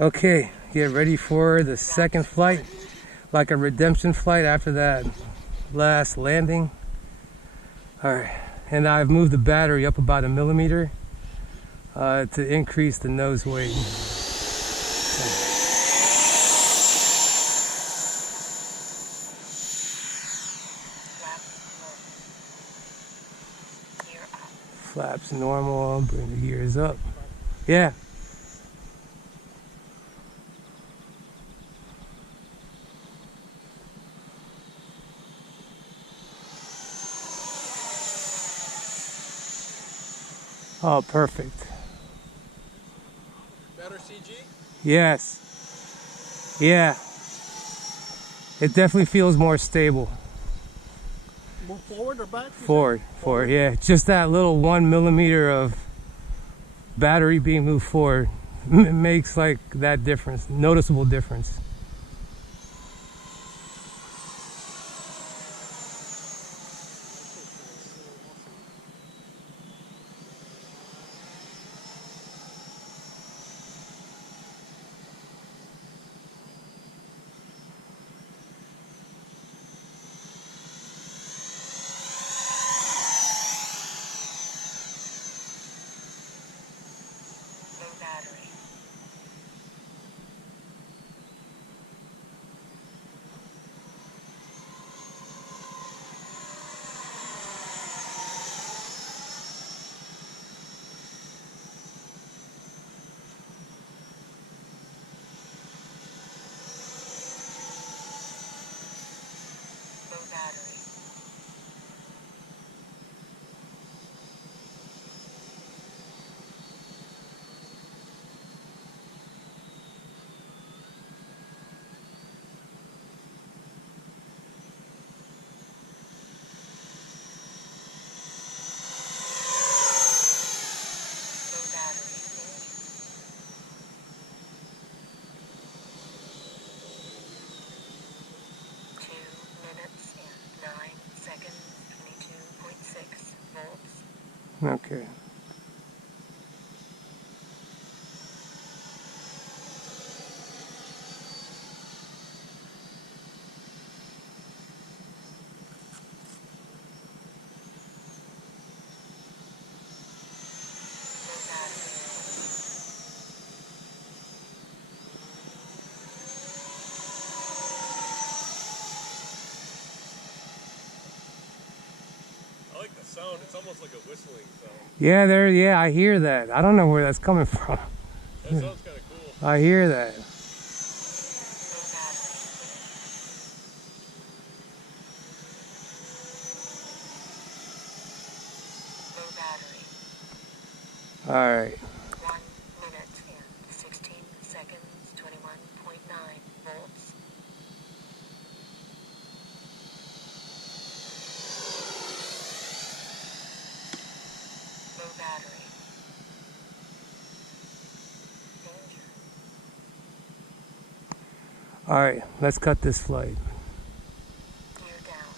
Okay, get ready for the second flight, like a redemption flight after that last landing. Alright, and I've moved the battery up about 1 millimeter to increase the nose weight. Flaps normal, bring the gears up. Yeah. Oh, perfect. Better CG? Yes. Yeah. It definitely feels more stable. Move forward or back? Forward, yeah. Just that little 1 millimeter of battery being moved forward makes like that difference, noticeable difference. Okay. I like the sound. It's almost like a whistling sound. Yeah, I hear that. I don't know where that's coming from. That sounds kind of cool. I hear that. All right. 1 minute and 16 seconds, 21.9 volts. Low battery. Danger. All right, let's cut this flight. Gear down.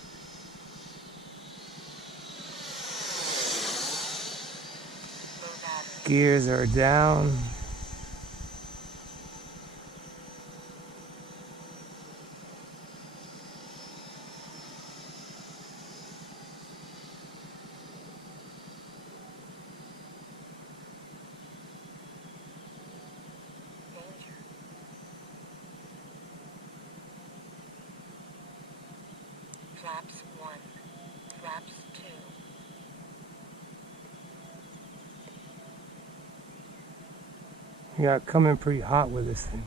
Low battery. Gears are down. Danger. Flaps 1. Flaps 2. You got coming pretty hot with this thing.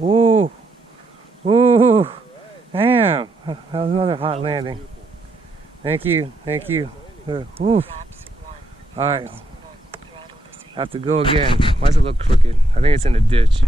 Ooh, ooh, damn! That was another hot landing. Thank you, thank you. Ooh. Flaps 1. All right, Throttle disable. I have to go again. Why does it look crooked? I think it's in the ditch.